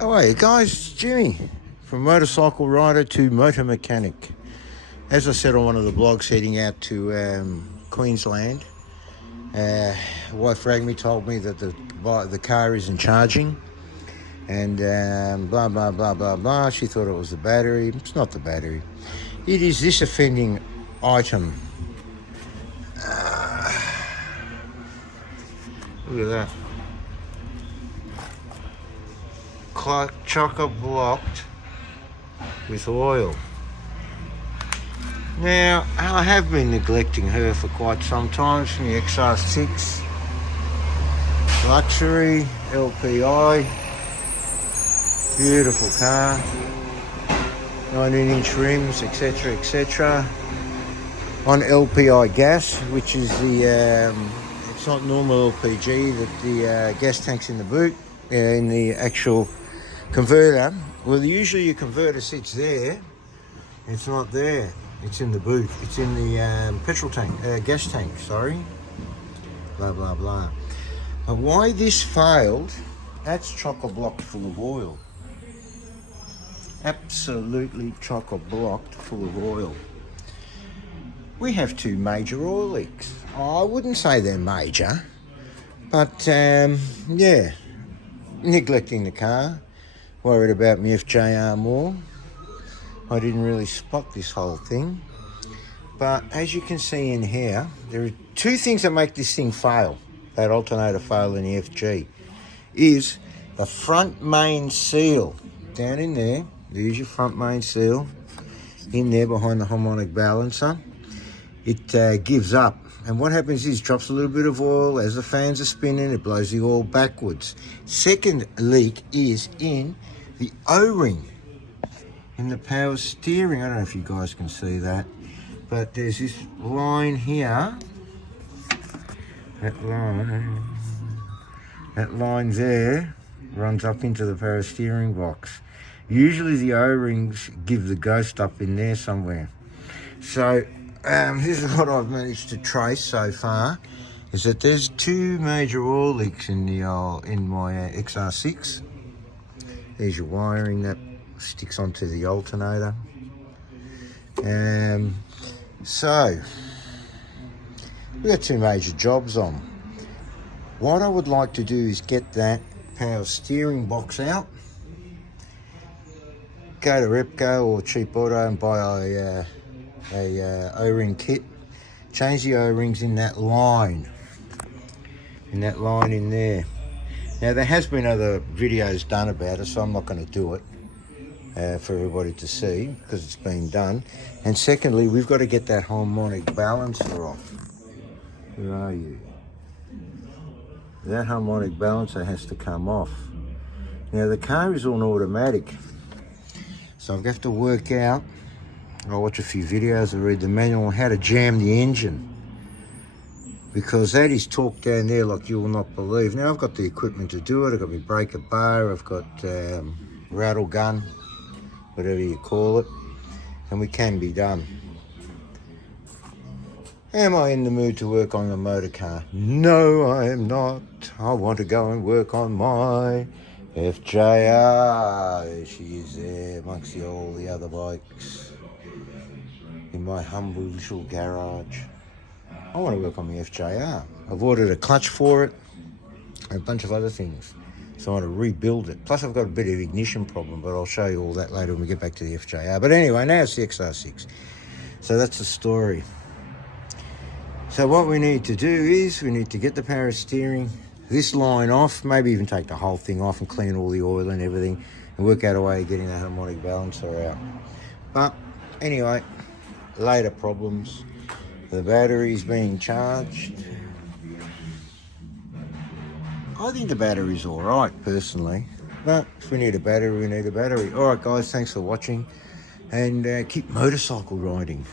Oh, hey guys, it's Jimmy from motorcycle rider to motor mechanic. As I said on one of the blogs, heading out to Queensland. Wife rang me, told me that the car isn't charging, and blah blah blah blah blah. She thought it was the battery. It's not the battery. It is this offending item. Look at that. Chocker blocked with oil. Now, I have been neglecting her for quite some time. From the xr6 luxury LPI, beautiful car, 19-inch rims, etc, etc, on LPI gas, which is the it's not normal LPG, that the gas tank's in the boot, in the actual converter. Well, usually your converter sits there. It's not there. It's in the boot. It's in the petrol tank, gas tank, sorry. Blah, blah, blah. But why this failed, that's chock-a-block full of oil. Absolutely chock-a-blocked full of oil. We have two major oil leaks. I wouldn't say they're major, but yeah, neglecting the car. Worried about my FJR more. I didn't really spot this whole thing. But as you can see in here, there are two things that make this thing fail, that alternator fail in the FG, is the front main seal. Down in there, there's your front main seal. In there behind the harmonic balancer. It gives up. And what happens is, drops a little bit of oil. As the fans are spinning, it blows the oil backwards. Second leak is in the O-ring, in the power steering. I don't know if you guys can see that, but there's this line here. That line there runs up into the power steering box. Usually the O-rings give the ghost up in there somewhere. So this is what I've managed to trace so far, is that there's two major oil leaks in the in my XR6. There's your wiring that sticks onto the alternator. So we've got two major jobs on. What I would like to do is get that power steering box out, go to Repco or Cheap Auto and buy a O-ring kit, change the O-rings in that line in there. Now, there has been other videos done about it, so I'm not going to do it for everybody to see, because it's been done. And secondly, we've got to get that harmonic balancer off. Where are you? That harmonic balancer has to come off. Now, the car is on automatic, so I've got to work out, I'll watch a few videos, I'll read the manual on how to jam the engine, because that is torque down there like you will not believe. Now, I've got the equipment to do it. I've got my breaker bar, I've got rattle gun, whatever you call it, and we can be done. Am I in the mood to work on the motor car? No, I am not. I want to go and work on my FJR. There she is there amongst all the other bikes in my humble little garage. I want to work on the FJR. I've ordered a clutch for it and a bunch of other things. So I want to rebuild it. Plus I've got a bit of ignition problem, but I'll show you all that later when we get back to the FJR. But anyway, now it's the XR6. So that's the story. So what we need to do is, we need to get the power steering, this line off, maybe even take the whole thing off and clean all the oil and everything, and work out a way of getting the harmonic balancer out. But anyway, later problems. The battery's being charged. I think the battery's all right, personally, but if we need a battery, we need a battery. All right, guys, thanks for watching, and keep motorcycle riding.